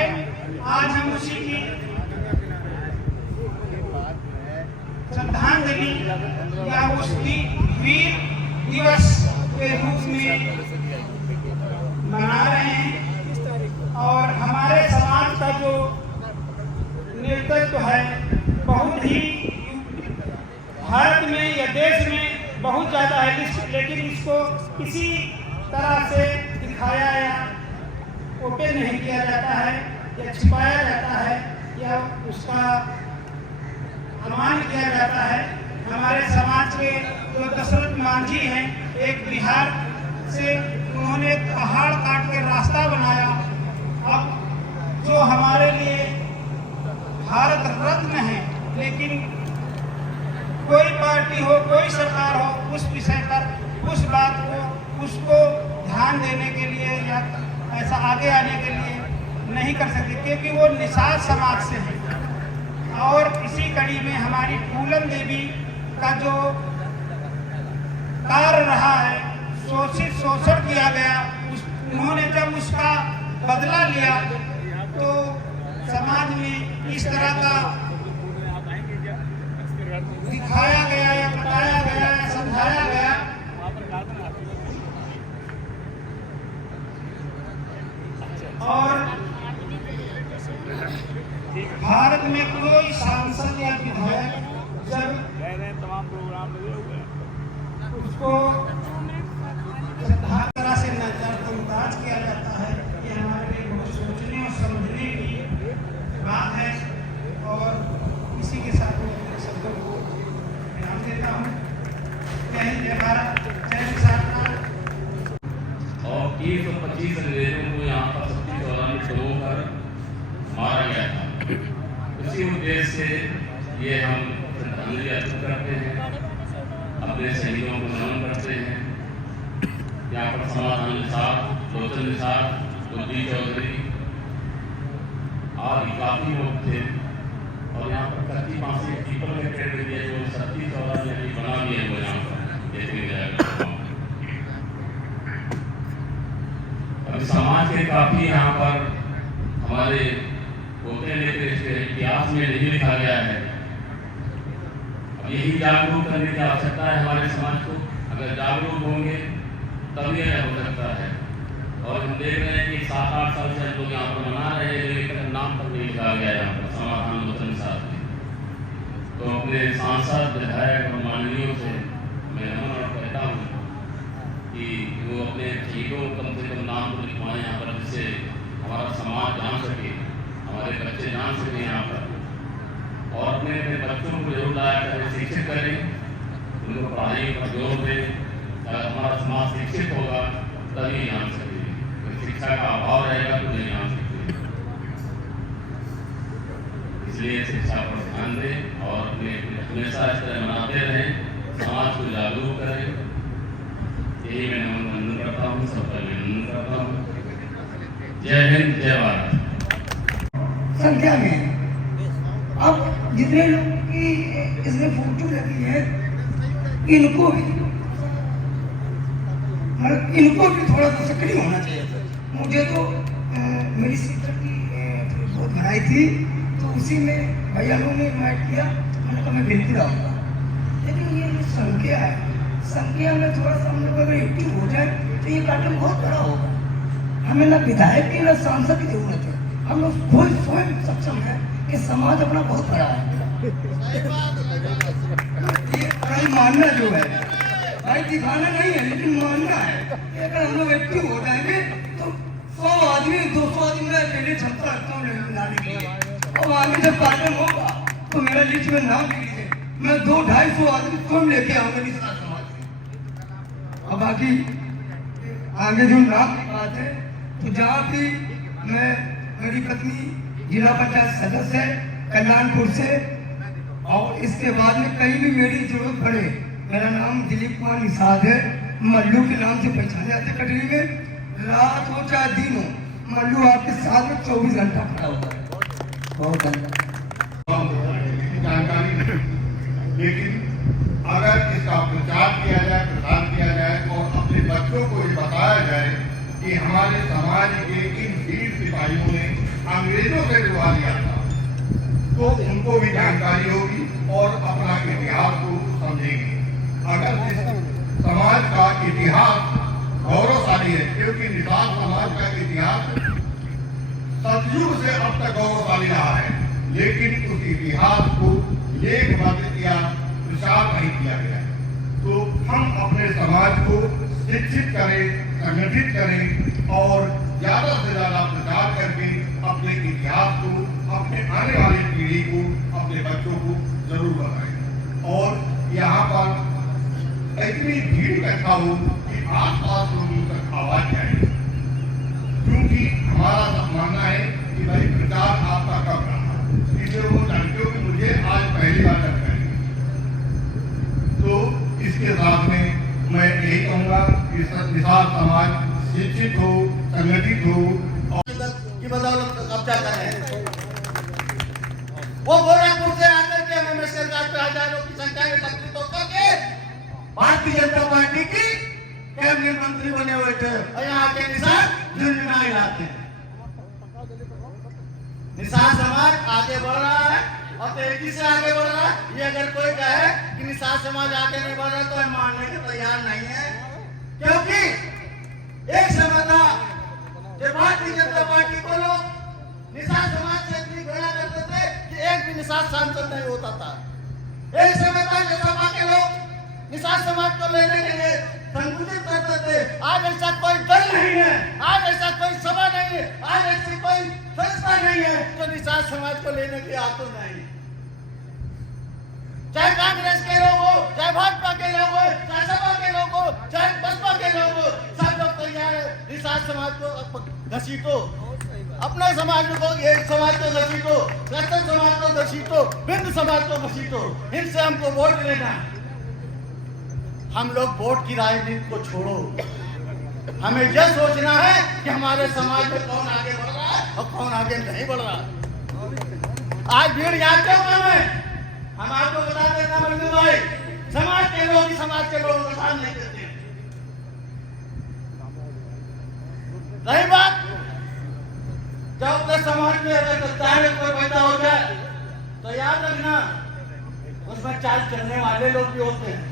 है। आज हम उसी की श्रद्धांजलि या उसकी वीर दिवस के रूप में मना रहे हैं। और हमारे समाज का जो नेतृत्व है बहुत ही भारत में या देश में बहुत ज़्यादा है, लेकिन इसको किसी तरह से दिखाया या ओपन नहीं किया जाता है या छिपाया जाता है या उसका अपमान किया जाता है। हमारे समाज के जो दशरथ मांझी हैं, एक बिहार से उन्होंने पहाड़ काट के रास्ता बनाया। अब जो हमारे लिए भारत रत्न है, लेकिन कोई पार्टी हो, कोई सरकार हो, उस विषय पर उस बात को उसको ध्यान देने के लिए या ऐसा आगे आने के लिए नहीं कर सकते, क्योंकि वो निषाद समाज से है। और इसी कड़ी में हमारी फूलन देवी का जो कार्य रहा है, शोषित शोषण किया गया, उन्होंने जब उसका बदला लिया तो समाज में इस तरह का दिखाया गया या बताया गया या समझाया गया। और भारत में कोई सांसद या विधायक जब तमाम प्रोग्राम उसको श्रद्धा तरह से नजरअंदाज किया जाता है, ये हमारे लिए बहुत सोचने और समझने की बात है। और इसी के साथ मैं अपने शब्दों को विराम देता हूँ। जय हिंद, जय भारत, जय किसान। और 325 अंग्रेजों को यहाँ पर 37 शोरों पर मारा गया था। उसी उद्देश्य से ये हम श्रद्धांजलि अर्पित करते हैं, अपने शहीदों को नमन करते हैं। यहाँ पर समाधान निषाद, लोचन निषाद, बुद्धि चौधरी और काफ़ी लोग थे। और यहाँ पर कच्ची बांसी पीपल के पेड़ भी दिए जो 37 ने बना दिए हुए यहाँ पर देखने जाएगा। अभी समाज के काफ़ी यहाँ पर हमारे होते, लेकिन इसके इतिहास में नहीं लिखा गया है। अब यही जागरूक करने की आवश्यकता है हमारे समाज को। अगर जागरूक होंगे तब यह हो सकता है। और हम देख रहे हैं कि 7-8 साल से लोग यहाँ पर मना रहे हैं, लेकिन नाम पर नहीं लिखा गया यहाँ पर समाधान लोचन साहब ने। तो अपने सांसद, विधायक और माननीयों से मैं नमन और कहता हूँ कि वो अपने शहीदों कम से कम नाम को लिखवाएं यहाँ पर, जिससे हमारा समाज जान सके, हमारे बच्चे जान सकें यहाँ पर। और अपने बच्चों को जरूर लाया करें, शिक्षित करें, उनको पढ़ाई पर जोर दें। अगर हमारा समाज शिक्षित होगा तभी जान सकेंगे, तो शिक्षा का अभाव रहेगा तो नहीं जान सकेंगे। इसलिए शिक्षा पर ध्यान दें और अपने हमेशा इस तरह मनाते रहें, समाज को जागरूक करें। यही मैं नमन करता हूँ, सबका अभिनंदन करता हूँ। जय हिंद, जय भारत। संख्या में अब जितने लोग की इसमें फोटो लगी है, इनको भी थोड़ा सा सक्रिय होना चाहिए। मुझे तो मेरी सीटर की बहुत भराई थी, तो उसी में भैया लोगों ने इन्वाइट किया, मैंने कहा मैं बिल्कुल आऊँगा। लेकिन ये जो संख्या है, संख्या में थोड़ा सा हम लोग अगर एक्टिव हो जाए तो ये कार्यक्रम बहुत बड़ा होगा। हमें ना विधायक की ना सांसद की जरूरत है, हम लोग खुद स्वयं सक्षम है कि समाज अपना बहुत बड़ा है। ये मानना जो है भाई, दिखाना नहीं है लेकिन मानना है। अगर हम लोग एक्टिव हो जाएंगे तो 100 आदमी 200 आदमी मेरा अकेले क्षमता रखता हूँ लाने के लिए। और आगे जब कार्यक्रम होगा तो मेरा लिस्ट में नाम लीजिए, मैं 200-250 आदमी स्वयं लेके आऊंगा निषाद समाज से। और बाकी आगे जो नाम की बात है, तो जहाँ भी मैं, मेरी पत्नी जिला पंचायत सदस्य है कल्याणपुर से, और इसके बाद में कहीं भी मेरी जरूरत पड़े, मेरा नाम दिलीप कुमार निषाद है, मल्लू के नाम से पहचाने जाते कटरी में। रात हो चाहे दिन हो, मल्लू आपके साथ में 24 घंटा खड़ा होता है। बहुत जानकारी, लेकिन अगर इसका प्रचार किया जाए, प्रसार किया जाए और अपने बच्चों को ये बताया जाए कि हमारे समाज के इन वीर सिपाहियों ने अंग्रेजों से जुड़वा लिया था, तो उनको भी जानकारी होगी और अपना इतिहास को समझेंगे। अगर इस समाज का इतिहास गौरवशाली है, क्योंकि निषाद समाज का इतिहास सतयुग से अब तक गौरवशाली रहा है, लेकिन उस इतिहास को लेखबद्ध या प्रचार नहीं किया गया है। तो हम अपने समाज को शिक्षित करें, संगठित करें और ज्यादा से ज्यादा प्रचार करके अपने इतिहास को, अपने आने वाली पीढ़ी को, अपने बच्चों को जरूर बताएं। और यहाँ पर इतनी भीड़ इकट्ठा हो कि आस-पास लोगों तक आवाज जाए, क्योंकि हमारा मानना है कि भाई प्रचार आपका कब रहा, इसलिए वो जानते हो कि मुझे आज पहली बार जानकारी। तो इसके साथ में मैं यही कहूँगा कि निषाद समाज शिक्षित हो, संगठित हो और की बदौलत कब्जा कर रहे हैं। वो गोरखपुर से आकर के हमें सरकार पे हजारों की संख्या में एकत्रित होकर के भारतीय जनता पार्टी की कैबिनेट मंत्री बने हुए थे और यहाँ के निषाद झुंझुना हिलाते हैं। निषाद समाज आगे बढ़ रहा है और तेजी से आगे बढ़ रहा है। ये अगर कोई कहे कि निषाद समाज आगे नहीं बढ़ रहा तो हम मानने के तैयार नहीं है, क्योंकि एक समय था जब भारतीय जनता पार्टी को लोग निषाद समाज से इतनी घृणा करते थे कि एक भी निषाद सांसद नहीं होता था। एक समय था जब सपा के लोग निषाद समाज को लेने के लिए संकुचित करते थे। आज ऐसा कोई दल नहीं है, आज ऐसा कोई सभा नहीं है, आज ऐसी कोई संस्था नहीं है जो निषाद समाज को लेने की आतुर नहीं। चाहे कांग्रेस के लोग हो, चाहे भाजपा के लोग हो, चाहे सपा के लोग हो, चाहे बसपा के लोग हो, सब लोग तैयार है निषाद समाज को घसीटो, अपने समाज को, एक समाज को घसीटो, क्रिश्चियन समाज को घसीटो, बिंद समाज को घसीटो, इनसे हमको वोट लेना। हम लोग वोट की राजनीति को छोड़ो, हमें यह सोचना है कि हमारे समाज में कौन आगे बढ़ रहा है और कौन आगे नहीं बढ़ रहा है। आज भीड़ यहाँ क्यों कम है? हम आपको बता देना मजनू भाई, समाज के लोग का साथ नहीं देते। रही बात जब तक समाज में अगर सत्ताएं कोई पैदा हो जाए तो याद रखना उसमें चाल चलने वाले लोग भी होते हैं।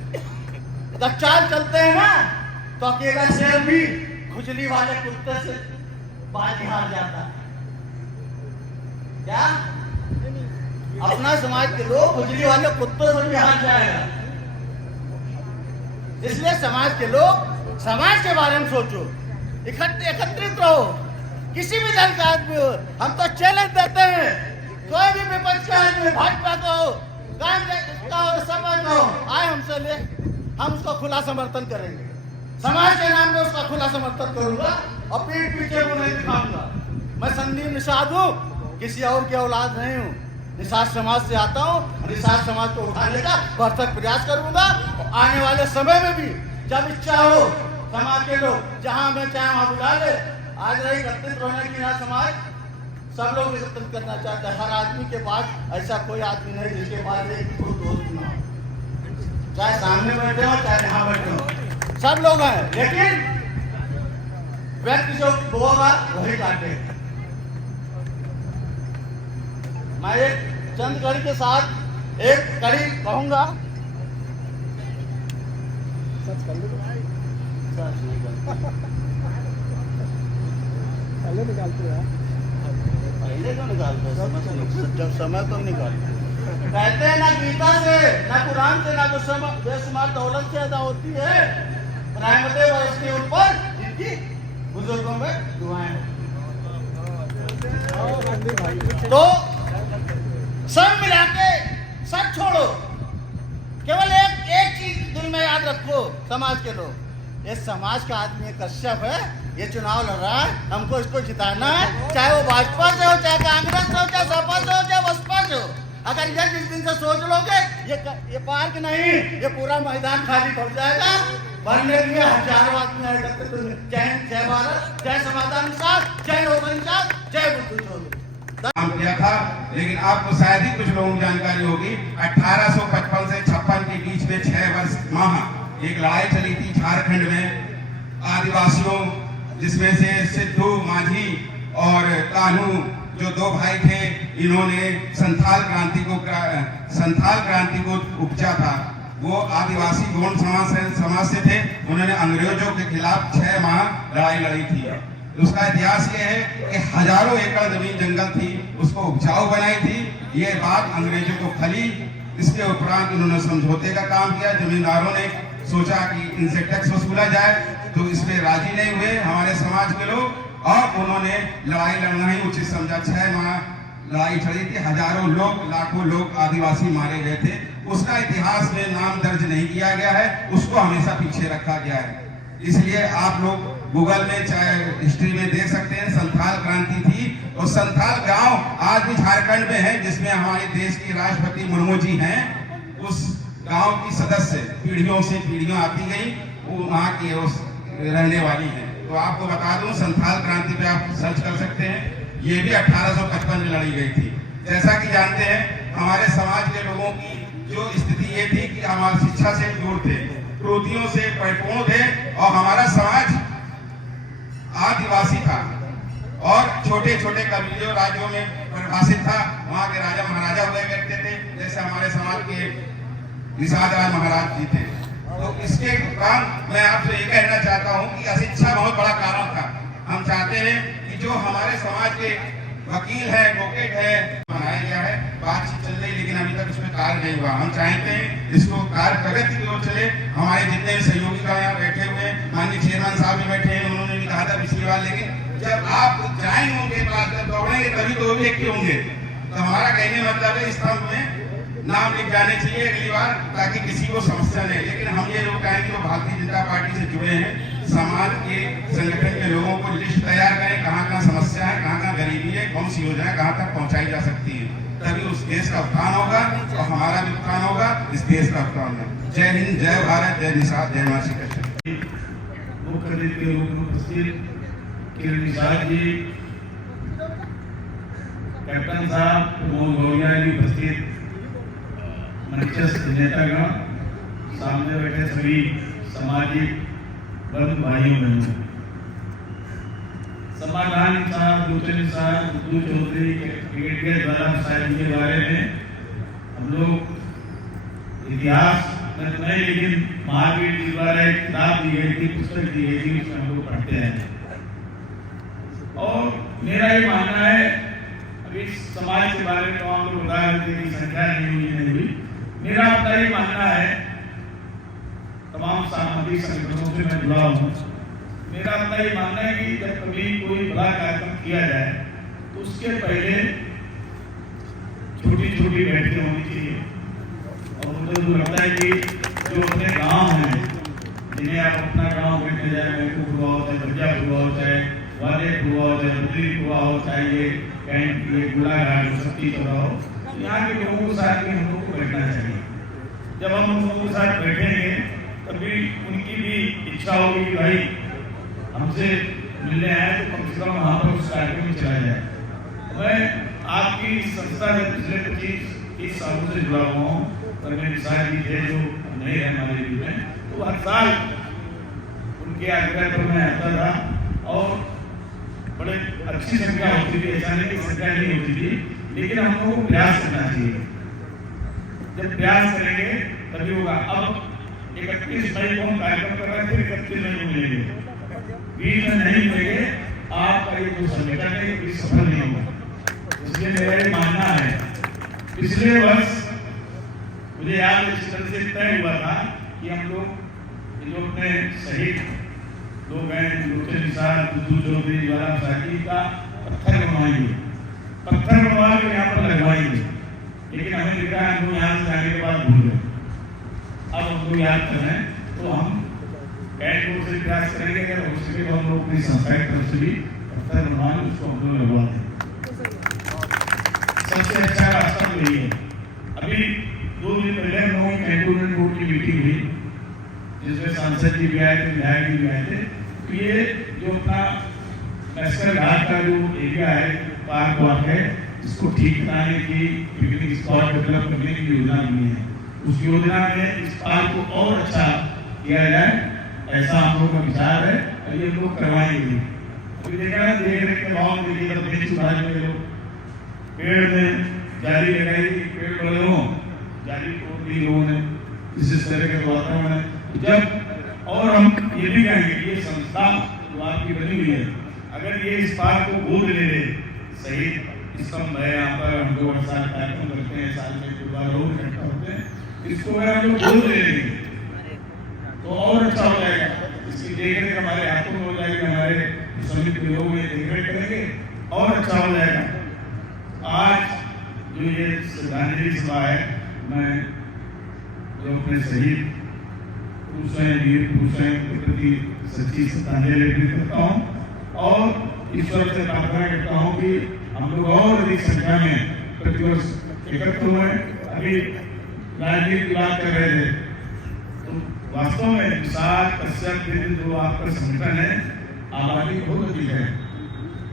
जब चाल चलते हैं ना तो अकेला शेर भी खुजली वाले कुत्ते से बाजी हार जाता है। क्या अपना समाज के लोग खुजली वाले कुत्तों से भी हार जाएगा? इसलिए समाज के लोग समाज के बारे में सोचो, एकत्रित रहो, किसी भी दल का आदमी हो। हम तो चैलेंज देते हैं, कोई भी विपक्ष का आदमी, भाजपा का हो, कांग्रेस का हो, सपा का हो, आए हमसे ले, हम उसका खुला समर्थन करेंगे। समाज के नाम में उसका खुला समर्थन करूंगा और पीठ पीछे को नहीं दिखाऊंगा। मैं संदीप निषाद हूँ, किसी और की औलाद नहीं हूँ, निषाद समाज से आता हूँ। निषाद समाज को उठाने का भरसक प्रयास करूंगा। आने वाले समय में भी जब इच्छा हो समाज के लोग जहाँ में चाहे वहाँ बुला ले। आज रही एकत्रित रहने की ना समाज, सब लोग एकत्रित करना चाहता है। हर आदमी के पास ऐसा कोई आदमी नहीं जिसके पास एक कोई दोस्त ना हो, चाहे सामने बैठे हो चाहे यहाँ बैठे हो, सब लोग हैं, लेकिन व्यक्ति जो बोगा वही काटे। मैं एक चंद कड़ी के साथ एक कड़ी कहूंगा। पहले निकालते हैं, पहले तो निकालते हैं, जब समय तो निकालते। कहते हैं ना गीता से, ना कुरान से, ना बेशुमार दौलत से अदा होती है रहमतें बरसती है उन पर जिनकी बुजुर्गों में दुआएं हो। तो सब मिला के सब छोड़ो, केवल एक चीज दिल में याद रखो, समाज के लोग, ये समाज का आदमी कश्यप है, ये चुनाव लड़ रहा है, हमको इसको जिताना है, चाहे वो भाजपा से हो, चाहे कांग्रेस से हो, चाहे सपा से हो, चाहे बसपा से हो। अगर ये जिस दिन से सोच लोगे ये पार्क नहीं, ये पूरा मैदान खाली पड़ जाएगा। भरने के लिए हजारों आदमी आएगा। जय भारत, जय समाधान निषाद, जय नौकरी निषाद, जय बुद्धू चौधरी। काम किया था, लेकिन आपको शायद ही कुछ लोगों को जानकारी होगी। 1855 से 56 के बीच में 6 वर्ष माह एक लड़ाई चली थी झारखंड में आदिवासियों, जिसमें से सिद्धू, माझी और कान्हू जो दो भाई थे, इन्होंने संथाल क्रांति को उपजा था। वो आदिवासी गौंड समाज से थे। उन्होंने अंग्रेजों के खिलाफ 6 माह लड़ाई लड़ी थी। उसका इतिहास ये है कि हजारों एकड़ जमीन जंगल थी, उसको उपजाऊ बनाई थी। ये बात अंग्रेजों को खली। इसके उपरांत उन्होंने समझौते का काम किया। जमींदारों ने सोचा कि इनसे टैक्स वसूला जाए, तो इसमें राजी नहीं हुए हमारे समाज के लोग, और उन्होंने लड़ाई लड़ना ही उचित समझा। 6 माह लड़ाई चली थी, हजारों लोग, लाखों लोग आदिवासी मारे गए थे। उसका इतिहास में नाम दर्ज नहीं किया गया है, उसको हमेशा पीछे रखा गया है। इसलिए आप लोग गूगल में चाहे हिस्ट्री में देख सकते हैं, संथाल क्रांति थी। और संथाल गांव आज भी झारखंड में है, जिसमें हमारे देश की राष्ट्रपति मुर्मू जी हैं। उस गांव की सदस्य पीढ़ियों से पीढ़ियां आती गई, वो वहाँ की रहने वाली हैं। तो आपको बता दूं, संथाल क्रांति पे आप सर्च कर सकते हैं। ये भी 1855 में लड़ी गई थी। जैसा कि जानते हैं, हमारे समाज के लोगों की जो स्थिति ये थी कि हमारी शिक्षा से दूर थे, त्रुटियों से परिपूर्ण थे, और हमारा समाज आदिवासी था और छोटे छोटे कबीलों राज्यों में परिभाषित था। वहाँ के राजा महाराजा हुए करते थे, जैसे हमारे समाज के निषाद राज महाराज जी थे। तो इसके उपरांत मैं आपसे ये कहना चाहता हूँ कि अशिक्षा बहुत बड़ा कारण था। हम चाहते हैं कि जो हमारे समाज के वकील है, एडवोकेट है, बनाया गया है, बातचीत चल रही, लेकिन अभी तक इसमें कार्य नहीं हुआ। हम चाहते हैं इसको कार्य प्रगति की ओर चले। हमारे जितने भी सहयोगी यहाँ बैठे हुए हैं, माननीय चेयरमैन साहब भी बैठे हैं, उन्होंने भी कहा था पिछली बार, लेकिन जब आप जाएंगे उनके पास, जब दौड़ेंगे तभी तो भी एक्टिव होंगे। तो हमारा कहने मतलब है स्तंभ में नाम लिख जाने चाहिए अगली बार, ताकि किसी को समस्या नहीं। लेकिन हम ये लोग कहेंगे जो भारतीय जनता पार्टी से जुड़े हैं, समाज के संगठन के लोगों को लिस्ट तैयार करें, कहाँ कहाँ समस्या है, कहाँ कहाँ गरीबी है, कौन सी योजना कहाँ तक पहुँचाई जा सकती है, तभी उस देश का उत्थान होगा और हमारा भी उत्थान होगा, इस देश का उत्थान होगा। जय हिंद, जय भारत, जय निषाद, जय मां श्री कृष्ण। मुख्य अतिथि के रूप में उपस्थित किरण निषाद जी, कैप्टन साहब मोहन गौरिया जी उपस्थित, मंचस्थ नेतागण, सामने बैठे सभी सामाजिक बंधु भाइयों बहनों, समाधान साहब, दूसरे साहब, बुद्धू चौधरी, ब्रिगेडियर ज्वाला साहब के बारे में हम लोग इतिहास में नहीं, लेकिन महावीर जी द्वारा एक किताब दी गई थी, पुस्तक दी गई थी, उसमें हम लोग पढ़ते हैं। और मेरा ये मानना है, अभी समाज के बारे में तो हम लोग बता रहे थे कि संख्या नहीं हुई। मेरा अपना ये मानना है, तमाम सामाजिक संगठनों से मैं जुड़ा हूँ, मेरा अपना ये मानना है कि जब कभी कोई बड़ा कार्यक्रम किया जाए तो उसके पहले छोटी छोटी बैठकें होनी चाहिए। और मुझे तो लगता है कि जो अपने गांव हैं, जिन्हें आप अपना गांव बैठने जाए, मैकूप हुआ हो, चाहे बज्जा हुआ हो, चाहे वाले हुआ हो, चाहे बदली हुआ हो, चाहे ये कैंट, ये गुलाघाट, सत्ती चौरा हो, यहाँ के लोगों के साथ भी हम लोग को बैठना चाहिए। जब हम उन लोगों के साथ बैठेंगे तभी उनकी भी इच्छा होगी कि भाई हमसे मिलने आए तो कम से कम वहाँ पर उस कार्यक्रम में चला जाए। मैं आपकी संस्था में पिछले 25-30 सालों से जुड़ा हुआ हूँ। पर मेरे निषाद जी थे जो नहीं है हमारे बीच में, तो हर साल उनके आग्रह पर मैं आता था और बड़े अच्छी संख्या होती थी, ऐसा नहीं कि संख्या नहीं होती थी, लेकिन हम लोगों को प्रयास करना चाहिए। जब प्रयास करेंगे तभी होगा। अब 31 मई को हम कार्यक्रम कर रहे हैं, फिर 31 मई को मिलेंगे, बीच में नहीं मिलेंगे, आपका ये जो संगठन है ये सफल नहीं होगा। इसलिए मेरा ये मानना है, पिछले वर्ष मुझे याद है इस तरह से तय हुआ था कि हम लोग जो अपने शहीद लोग हैं, दूसरे निषाद, बुद्धू चौधरी, ज्वाला साकी का पत्थर बनवाएंगे, पत्थर बनवा के यहाँ पर लगवाएंगे। लेकिन हमें दिख रहा है हम लोग यहाँ से जाने के बाद भूल गए। अब हम लोग याद कर रहे हैं, तो हम कैंट रोड से प्रयास करेंगे, अगर हो सके तो हम लोग अपनी संस्था की तरफ से भी पत्थर बनवा के उसको हम लोग लगवा दें। सबसे अच्छा रास्ता तो यही है। अभी 2 दिन पहले हम लोगों की कैंटोनमेंट बोर्ड की मीटिंग हुई, जिसमें सांसद जी भी आए थे, विधायक जी भी आए थे। तो ये जो अपना लश्कर घाट का जो एरिया है, पार्क वार्क है, इसको ठीक कराने की, पिकनिक स्पॉट डेवलप करने की योजना बनी है। उस योजना में इस पार्क को और अच्छा किया जाए, ऐसा हम लोग का विचार है और ये लोग करवाएंगे। तो देखा ना देख रेख के भाव में देखिए तो बेच उठाए हुए लोग पेड़ में जाली लगाई पेड़ बड़े हो जाली तोड़ दी लोगों ने इस तरह के वातावरण है। जब और हम ये भी कहेंगे कि ये संस्था जो आपकी बनी हुई है अगर ये इस बात को गोद ले ले सही स्तंभ है यहाँ पर हम लोग हर साल कार्यक्रम करते हैं साल में 2 बार लोग इकट्ठा होते हैं इसको अगर हम लोग गोद ले लेंगे तो और अच्छा हो जाएगा। इसकी देखरेख हमारे हाथों में हो जाएगी हमारे समिति के लोग ये देखरेख करेंगे और अच्छा हो जाएगा। आज जो ये श्रद्धांजलि सभा है मैं जो अपने शहीद पुरुष हैं वीर पुरुष हैं उनके प्रति सच्ची श्रद्धांजलि अर्पित करता हूँ और ईश्वर से प्रार्थना करता हूँ कि हम लोग और अधिक संख्या में प्रतिवर्ष एकत्र हुए। अभी राजनीति की बात कर रहे थे तो वास्तव में विशाल कश्यप जो आपका संगठन है आबादी बहुत अधिक है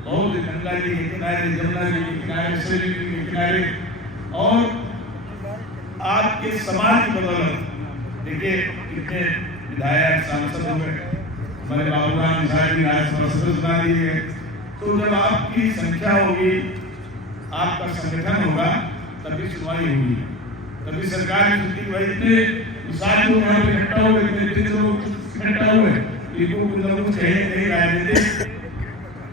बहुत गंगा जी के किनारे जमुना जी के किनारे शरीर के किनारे और आपके समाज की बदौलत देखिए कितने विधायक सांसद हो गए हमारे बाबूराम मिसाइल भी राज्यसभा सदस्य बना दिए। तो जब आपकी संख्या होगी आपका संगठन होगा तभी सुनवाई होगी तभी सरकार की छुट्टी भाई इतने विशाल लोग यहाँ पे इकट्ठा हुए इतने लोग इकट्ठा हुए इनको कुछ ना कुछ कहीं कहीं राजनीतिक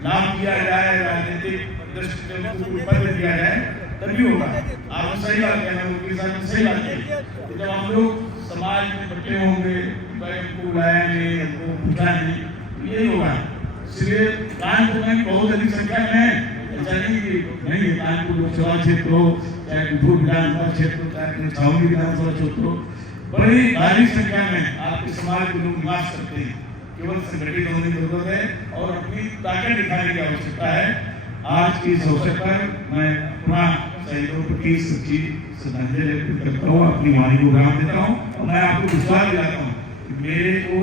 लाभ दिया जाए राजनीतिक दृष्टिकोण को पद दिया जाए तभी होगा। आप सही बात कहना उनके साथ सही बात है। तो जब हम लोग समाज में इकट्ठे होंगे उनको बुलाएंगे उनको पूछाएंगे यही होगा। इसलिए कानपुर में बहुत अधिक संख्या में ऐसा नहीं कानपुर लोकसभा क्षेत्र हो चाहे कुफूर विधानसभा क्षेत्र हो चाहे छावनी विधानसभा क्षेत्र हो बड़ी भारी संख्या में आपके समाज के लोग निवास करते हैं। केवल संगठित होने की जरूरत है और अपनी ताकत दिखाने की आवश्यकता है। आज के इस अवसर पर मैं अपना शहीदों की सच्ची श्रद्धांजलि अर्पित करता हूँ अपनी वाणी को विराम देता हूँ और मैं आपको विश्वास दिलाता हूँ कि मेरे को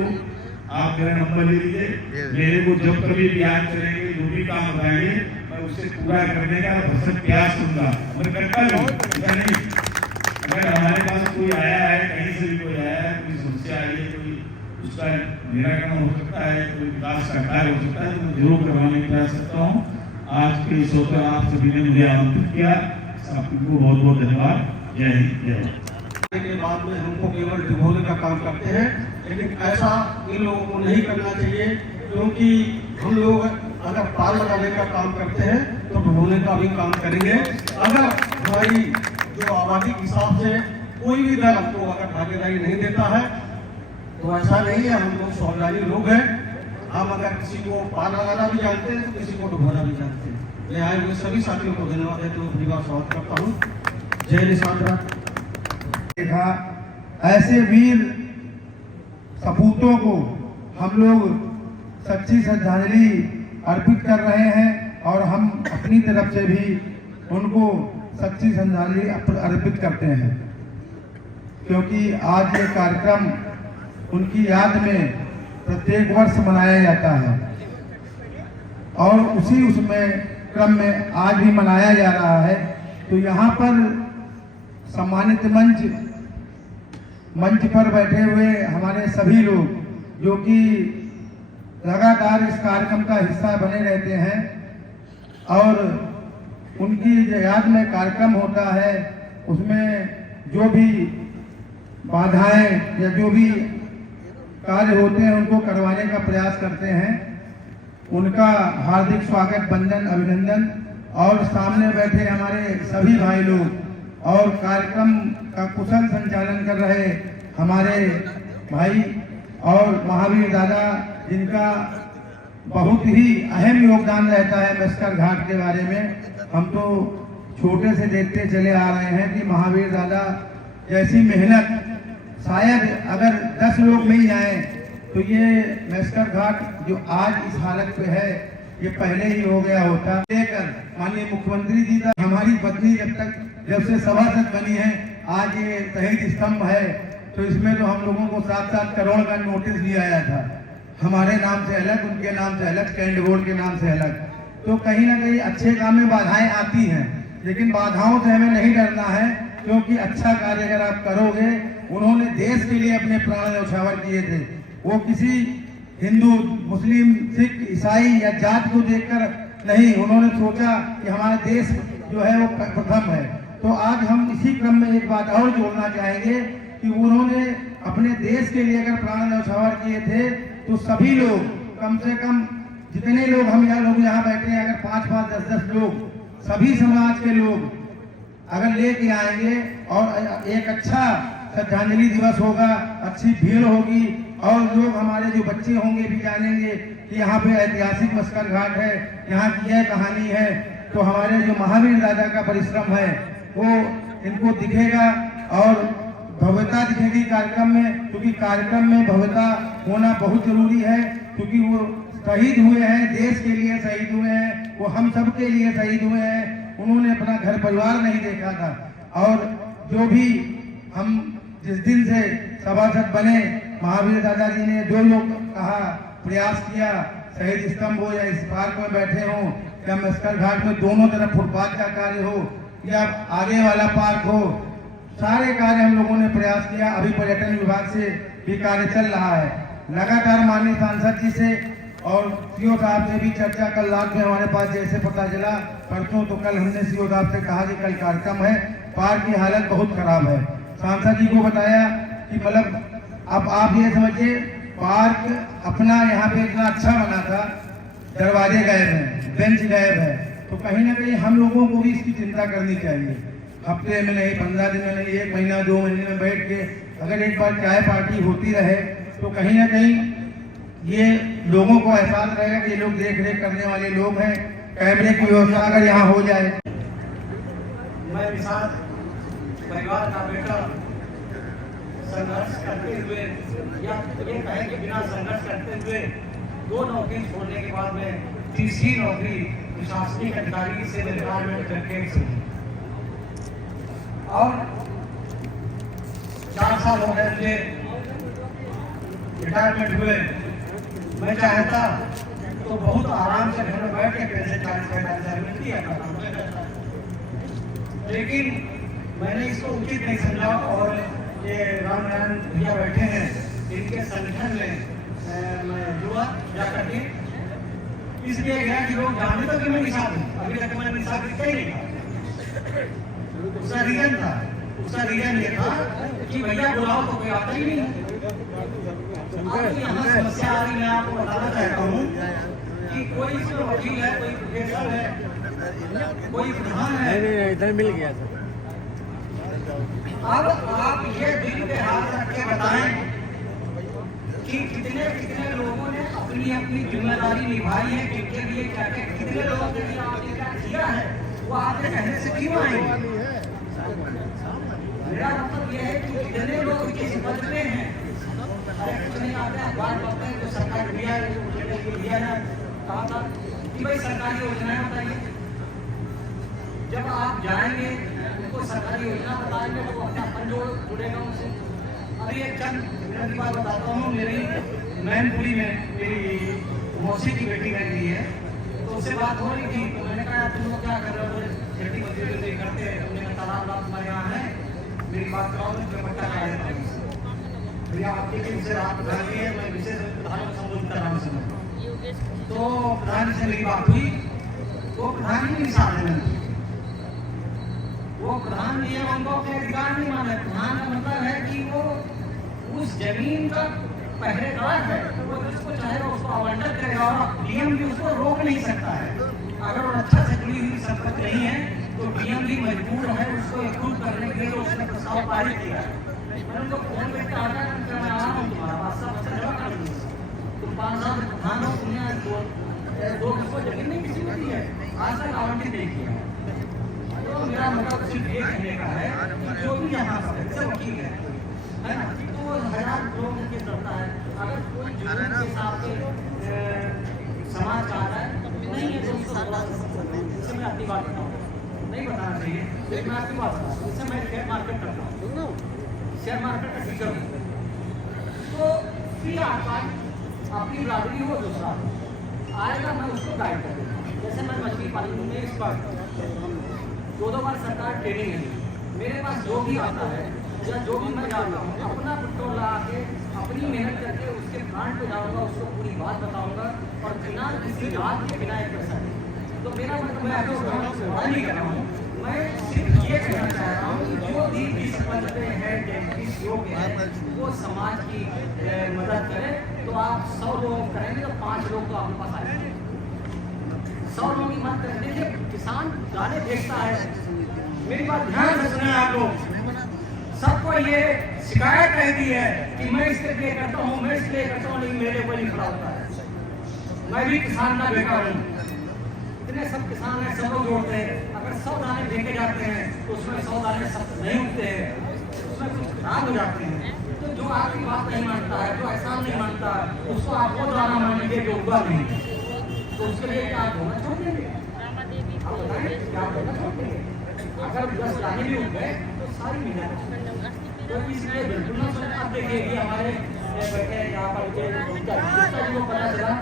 आप मेरा नंबर ले लीजिए मेरे को जब कभी भी याद करेंगे जो भी काम बताएंगे मैं उसे पूरा करने का भरसक प्रयास करूंगा। मैं करता हूँ ऐसा नहीं अगर हमारे पास कोई आया है कहीं से भी कोई आया है कोई समस्या आई है कोई उसका निराकरण हो सकता है कोई विकास का कार्य हो सकता है तो मैं जरूर करवाने का प्रयास करता हूँ। आज के इस अवसर आप सभी ने मुझे आमंत्रित किया आपको बहुत बहुत धन्यवाद। जय हिंद जय भारत। के बाद में हमको केवल डुबोने का काम करते हैं लेकिन ऐसा इन लोगों को नहीं करना चाहिए क्योंकि हम लोग अगर पार लगाने का काम करते हैं तो डुबोने का भी काम करेंगे। अगर हमारी जो आबादी के हिसाब से कोई भी दल हमको अगर भागीदारी नहीं देता है तो ऐसा नहीं है। हम लोग स्वाभिमानी लोग हैं। हम अगर किसी को पार लगाना भी जानते हैं तो किसी को डुबोना भी जानते हैं। मैं आए हुए सभी साथियों को धन्यवाद देते हुए धन्यवाद स्वागत करता हूँ। जय निशान। देखा ऐसे वीर सपूतों को हम लोग सच्ची श्रद्धांजलि अर्पित कर रहे हैं और हम अपनी तरफ से भी उनको सच्ची श्रद्धांजलि अर्पित करते हैं क्योंकि आज ये कार्यक्रम उनकी याद में प्रत्येक वर्ष मनाया जाता है और उसमें क्रम में आज भी मनाया जा रहा है। तो यहाँ पर सम्मानित मंच पर बैठे हुए हमारे सभी लोग जो कि लगातार इस कार्यक्रम का हिस्सा बने रहते हैं और उनकी याद में कार्यक्रम होता है उसमें जो भी बाधाएं या जो भी कार्य होते हैं उनको करवाने का प्रयास करते हैं। उनका हार्दिक स्वागत वंदन अभिनंदन और सामने बैठे हमारे सभी भाई लोग और कार्यक्रम का कुशल संचालन कर रहे हमारे भाई और महावीर दादा जिनका बहुत ही अहम योगदान रहता है मस्कर घाट के बारे में। हम तो छोटे से देखते चले आ रहे हैं कि महावीर दादा जैसी मेहनत शायद अगर 10 लोग मिल जाएं तो ये मस्कर घाट जो आज इस हालत पे है ये पहले ही हो गया होता। लेकर माननीय मुख्यमंत्री जी तक हमारी पत्नी जब से सभासद बनी है आज ये शहीद स्तंभ है तो इसमें तो हम लोगों को 7-7 करोड़ का नोटिस दिया गया था। हमारे नाम से अलग उनके नाम से अलग कैंट बोर्ड के नाम से अलग। तो कहीं ना कहीं अच्छे काम में बाधाएं आती हैं लेकिन बाधाओं से हमें नहीं डरना है क्योंकि अच्छा कार्य अगर आप करोगे उन्होंने देश के लिए अपने प्राण न्यौछावर किए थे। वो किसी हिंदू, मुस्लिम, सिख, ईसाई या जात को देखकर नहीं, उन्होंने सोचा कि हमारा देश जो है वो प्रथम है। तो आज हम इसी क्रम में एक बात और जोड़ना चाहेंगे कि उन्होंने अपने देश के लिए अगर प्राण न्यौछावर किए थे तो सभी लोग, कम से कम जितने लोग हम यहाँ बैठे हैं, अगर 5-5, 10-10 लोग, सभी समाज के लोग अगर लेके आएंगे और एक अच्छा श्रद्धांजलि दिवस होगा, अच्छी भीड़ होगी और लोग, हमारे जो बच्चे होंगे भी जानेंगे कि यहाँ पे ऐतिहासिक मस्कर घाट है, यहाँ की यह कहानी है, तो हमारे जो महावीर दादा का परिश्रम है वो इनको दिखेगा और भव्यता दिखेगी कार्यक्रम में, क्योंकि कार्यक्रम में भव्यता होना बहुत जरूरी है, क्योंकि वो शहीद हुए हैं, देश के लिए शहीद हुए हैं, वो हम सब के लिए शहीद हुए हैं। उन्होंने अपना घर परिवार नहीं देखा था और जो भी हम जिस दिन से सभासद बने, महावीर दादाजी ने जो लोग कहा, प्रयास किया, शहीद स्तंभ हो या इस पार्क में बैठे हो या मस्कर घाट में दोनों तरफ फुटपाथ का कार्य हो या आगे वाला पार्क हो, सारे कार्य हम लोगों ने प्रयास किया। अभी पर्यटन विभाग से भी कार्य चल रहा है। लगातार माननीय सांसद जी से और सीओ साहब से भी चर्चा कल रात में हमारे पास जैसे पता चला परसों, तो कल हमने सीओ साहब से कहा कि कल कार्यक्रम है, पार्क की हालत बहुत खराब है। सांसद जी को बताया कि मतलब अब आप ये समझिए, पार्क अपना यहाँ पे इतना अच्छा बना था, दरवाजे गायब हैं, बेंच गायब है, तो कहीं ना कहीं हम लोगों को भी इसकी चिंता करनी चाहिए। हफ्ते में नहीं, 15 दिन में नहीं, 1 महीना 2 महीने में बैठ के अगर एक बार चाय पार्टी होती रहे तो कहीं ना कहीं ये लोगों को एहसास रहेगा कि ये लोग देख रेख करने वाले लोग हैं। कैमरे की व्यवस्था अगर यहाँ हो जाए। मैं विशाल परिवार का बेटा संघर्ष करते हुए या ये कहें कि बिना संघर्ष करते हुए 2 नौकरी छोड़ने के बाद में तीसरी नौकरी प्रशासनिक अधिकारी से रिटायरमेंट करके और 4 साल हो गए मुझे रिटायरमेंट हुए। मैं चाहता तो बहुत आराम से घर में बैठ के पैसे 40-45 हज़ार मिलती है, लेकिन मैंने इसको उचित नहीं समझा और ये राम नारायण भैया बैठे हैं, इनके संगठन में मैं जुड़ा जा करके इसलिए गया कि लोग जाने तो कि मैं निशान हूँ। अभी तक मैं निशान दिखा ही नहीं। उसका रीजन ये था कि भैया बुलाओ तो कोई आता ही नहीं। यहाँ समस्या आ रही, मैं आपको बताना चाहता हूँ कि कोई इसमें वकील है, कोई प्रोफेसर है, कोई प्रधान है, इधर मिल गया था। अब आप ये दिल पे हाथ रख के बताएं कि कितने लोगों ने अपनी अपनी जिम्मेदारी निभाई है, किनके लिए क्या क्या, कितने लोगों के लिए आपने क्या किया है, वो आपके कहने से क्यों आएंगे। मेरा मतलब यह है कि कितने लोग किस पद में हैं, कुछ नहीं आते अखबार पढ़ते हैं तो सरकार दिया है, कहा था कि भाई सरकारी योजनाएं बताइए। जब आप जाएंगे उनको सरकारी योजना बताएंगे तो अपना अपन जुड़ेगा उनसे। अभी एक चंद बात बताता हूँ, मेरी मैनपुरी में मेरी मौसी की बेटी रहती है, तो उससे बात हो रही थी, तो मैंने कहा तुम लोग क्या कर रहे हो, खेती मजदूरी करते हैं, तुमने कहा तालाब तुम्हारे यहाँ है, मेरी बात कराओ, मुझे पट्टा लगाया भैया आपके से रात प्रधान है, मैं विशेष प्रधान को संबोधित कर रहा हूँ। तो प्रधान से मेरी बात हुई, वो प्रधान ही नहीं साथ है, वो प्रधान जी उनको अपने अधिकार नहीं माना। प्रधान का मतलब है कि वो उस जमीन का पहरेदार है, वो जिसको चाहे उसको आवंटन करेगा और डीएम भी उसको रोक नहीं सकता है। अगर वो अच्छा से जुड़ी हुई संपत्ति नहीं है तो डीएम भी मजबूर है उसको अप्रूव करने के लिए, उसने प्रस्ताव पारित किया। मैंने उनको फोन करके कहा कि मैं आ रहा हूँ, तुम्हारा बात सब जमा कर दूँगा, तुम 5 साल प्रधान हो, तुमने 2 किसको जमीन नहीं किसी को दी है, आज तक आवंटित नहीं किया। तो मेरा मतलब सिर्फ ये कहने का है कि जो भी यहाँ पर वकील है ना, तो 1000 लोग उनके चलता है। अगर कोई जुर्म के हिसाब से समाज चाह रहा है नहीं है तो उसको बता सकता हूँ। इससे मैं अपनी बात बताऊँ, नहीं बताना चाहिए, लेकिन मैं आपकी बात बताऊँ। इससे मैं शेयर मार्केट करता हूँ, शेयर मार्केट का टीचर हूँ, तो फिर आपका अपनी बिरादरी हो दूसरा आएगा, मैं उसको गाइड करूँगा। जैसे मैं मछली पालन में इस बार 2 बार सरकार ट्रेनिंग है, मेरे पास जो भी आता है या जो भी मैं जाता हूँ अपना पेट्रोल लगा के अपनी मेहनत करके उसके प्लांट पे जाऊँगा, उसको पूरी बात बताऊँगा और बिना किसी बात के बिना एक पैसा नहीं। तो मेरा मतलब मैं आपको बड़ा नहीं कर रहा हूँ, मैं सिर्फ ये कहना चाह रहा हूँ कि जो भी इस पद पे है, जिस योग्य है, वो समाज की मदद करे। तो आप 100 लोग करेंगे तो 5 लोग तो आपके पास आएंगे। 100 लोगों की मत करें। देखिए किसान दाने फेंकता है, मेरी बात ध्यान से सुने आप लोग। सबको ये शिकायत रहती है कि मैं इसलिए करता हूँ, मैं इसलिए करता हूँ, लेकिन मेरे को नहीं खड़ा होता है। मैं भी किसान का बेटा हूँ, इतने सब किसान हैं, सब लोग जोड़ते हैं। अगर 100 दाने फेंके जाते हैं तो उसमें 100 दाने सब नहीं उगते हैं, उसमें कुछ खराब हो जाते हैं। तो जो आपकी बात नहीं मानता है, जो एहसान नहीं मानता, उसको आप वो दाना मान लीजिए जो उगा नहीं, तो उसके लिए क्या आप होना छोड़ देंगे? आप बताएं क्या होना छोड़ देंगे? अगर 10 दाने भी उग गए तो सारी मेहनत, तो इसलिए बिल्कुल ना सोचें। आप देखिए कि हमारे बैठे यहाँ पर गुप्ता जी को पता चला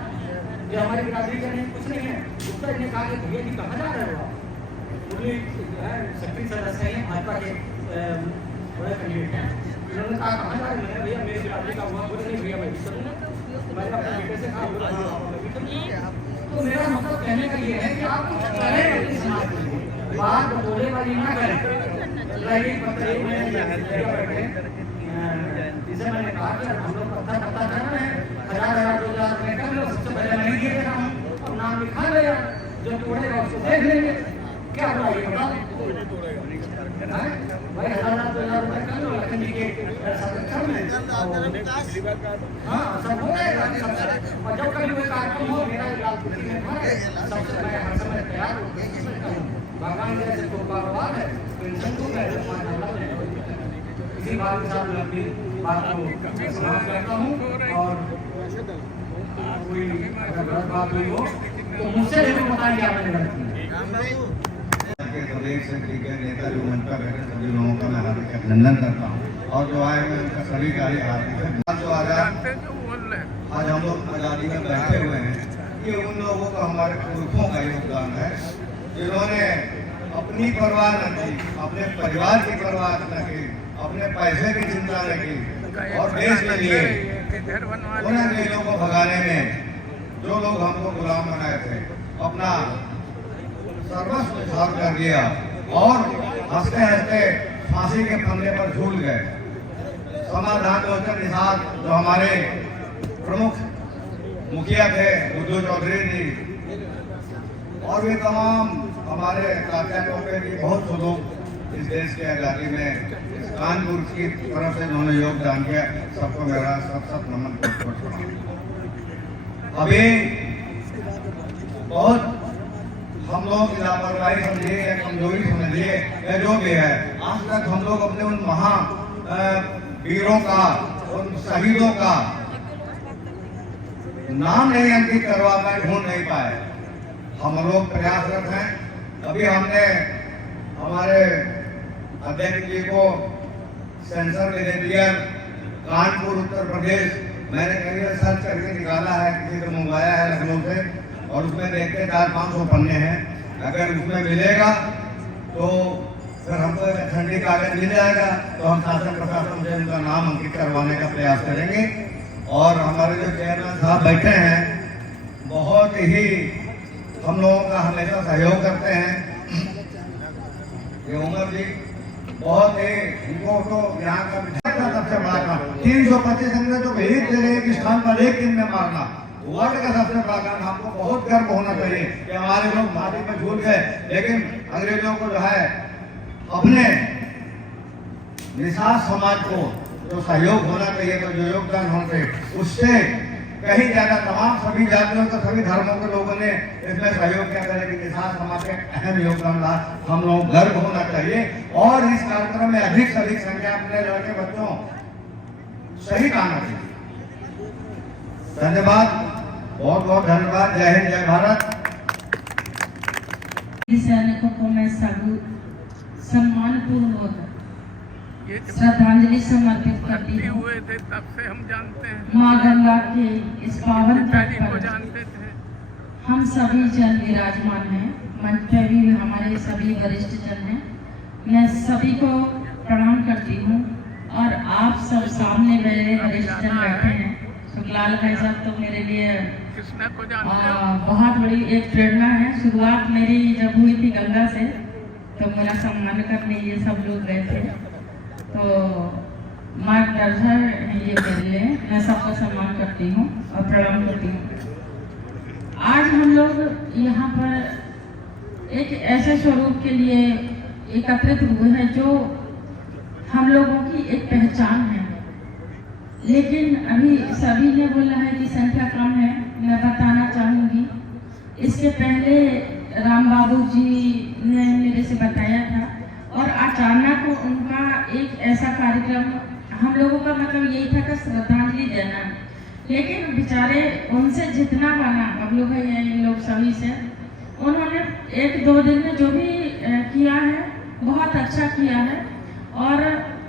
कि हमारी बिरादरी का नहीं कुछ नहीं है। गुप्ता जी ने कहा कि भैया जी कहाँ जा रहे हो आप? उन्होंने सक्रिय सदस्य हैं, भाजपा के बड़े कैंडिडेट हैं। उन्होंने कहा कहाँ जा रहे हैं? भैया मेरी बिरादरी का हुआ। बोले नहीं भैया मैं भी चलूँगा। मैंने अपने बेटे से कहा तो मेरा मतलब कहने का ये है कि आप कुछ करें अपने समाज के लिए, बात बोलेबाजी ना करें। पत्रे में बैठे जिसे मैंने कहा कि हम लोग पता करना है 1000 2000 रुपये कर लो, सबसे पहले मैं नहीं दे रहा हूँ और नाम लिखा गया, जो तोड़ेगा उसको देख लेंगे। क्या हुआ ये बताओ भाई? 1000 2000 रुपये कर लो लखन जी के हाँ सब हो जाएगा। और जब कभी कोई कार्यक्रम हो मेरा लालकुटी में सबसे मैं हर समय तैयार हूँ। भगवान जैसे तो कारोबार है, पेंशन को इसी बात के साथ मैं अपनी बात को समाप्त करता हूँ। और कोई अगर गलत बात हुई हो तो मुझसे जरूर बताएं क्या मैंने गलत किया। प्रदेश से नेता जो मंच पर बैठे सभी लोगों का मैं हार्दिक अभिनंदन करता हूँ और जो आए हैं उनका सभी का हार्दिक जो आज हम लोग आज़ादी में बैठे हुए हैं, ये उन लोगों का हमारे पुरखों का योगदान है जिन्होंने अपनी परवाह न की, अपने परिवार की परवाह न की, अपने पैसे की चिंता न की और देश के लिए उन अंग्रेजों को भगाने में जो लोग हमको गुलाम बनाए थे अपना सर्वस्व निछावर कर दिया और हंसते हंसते फांसी के फंदे पर झूल गए। समाधान लोचन निषाद जो हमारे प्रमुख मुखिया थे बुद्धू चौधरी जी और भी तमाम हमारे तात्या की बहुत से लोग इस देश की आज़ादी में इस कानपुर की तरफ से उन्होंने योगदान किया। सबको मेरा सब नमन प्रणाम। अभी बहुत हम लोग लापरवाही समझिए या कमजोरी समझिए या जो भी है, आज तक हम लोग अपने उन महा वीरों का, उन शहीदों का नाम नहीं अंकित करवा पाए, ढूंढ नहीं पाए। हम लोग प्रयासरत हैं। अभी हमने हमारे अध्यक्ष जी को सेंसर में दे दिया कानपुर उत्तर प्रदेश। मैंने कहीं सर्च करके निकाला है, किसी को मंगवाया है लखनऊ से और उसमें देखते 400-500 पन्ने हैं। अगर उसमें मिलेगा तो फिर हमको ठंडी कागज मिल जाएगा तो हम शासन प्रशासन से उनका नाम अंकित करवाने का प्रयास करेंगे। और हमारे जो चेयरमैन साहब बैठे हैं बहुत ही हम लोगों का हमेशा सहयोग करते हैं। ये उमर जी बहुत ही, इनको तो यहाँ का सबसे बड़ा काम 325 अंग्रेजों तो भेज दे रहे एक स्थान पर एक दिन में मारना, वर्ल्ड का सबसे बड़ा काम। हमको बहुत गर्व होना चाहिए कि हमारे लोग माटी में झूल गए, लेकिन अंग्रेजों को जो है अपने निषाद समाज को जो सहयोग होना चाहिए, तो जो योगदान होना चाहिए उससे कहीं ज्यादा तमाम सभी जातियों के सभी धर्मों के लोगों ने इसमें सहयोग किया करे कि निषाद समाज के अहम योगदान रहा। हम लोग गर्व होना चाहिए और इस कार्यक्रम में अधिक से अधिक संख्या अपने लड़के बच्चों सहित आना चाहिए। धन्यवाद, बहुत बहुत धन्यवाद। जय हिंद, जय भारत। सैनिकों को मैं सम्मान पूर्वक श्रद्धांजलि समर्पित करती हूँ। तब से हम जानते हैं, माँ गंगा के इस पावन तट पर जानते थे। हम सभी जन विराजमान हैं, मंच पे भी हमारे सभी वरिष्ठ जन हैं। मैं सभी को प्रणाम करती हूँ और आप सब सामने मेरे वरिष्ठजन बैठे हैं। सुखलाल भाई साहब तो मेरे लिए बहुत बड़ी एक प्रेरणा है। शुरुआत मेरी जब हुई थी गंगा से, तो मेरा सम्मान करने ये सब लोग गए थे, तो मार्गदर्शन है ये मेरे लिए। मैं सबका सम्मान करती हूँ और प्रणाम करती हूँ। आज हम लोग यहाँ पर एक ऐसे स्वरूप के लिए एकत्रित हुए हैं जो हम लोगों की एक पहचान है, लेकिन अभी सभी ने बोला है कि संख्या कम है। मैं बताना चाहूँगी, इसके पहले राम बाबू जी ने मेरे से बताया था और अचानक उनका एक ऐसा कार्यक्रम, हम लोगों का मतलब यही था कि श्रद्धांजलि देना, लेकिन बेचारे उनसे जितना बना, अब लोग हैं इन लोग सभी से, उन्होंने 1-2 दिन में जो भी किया है बहुत अच्छा किया है। और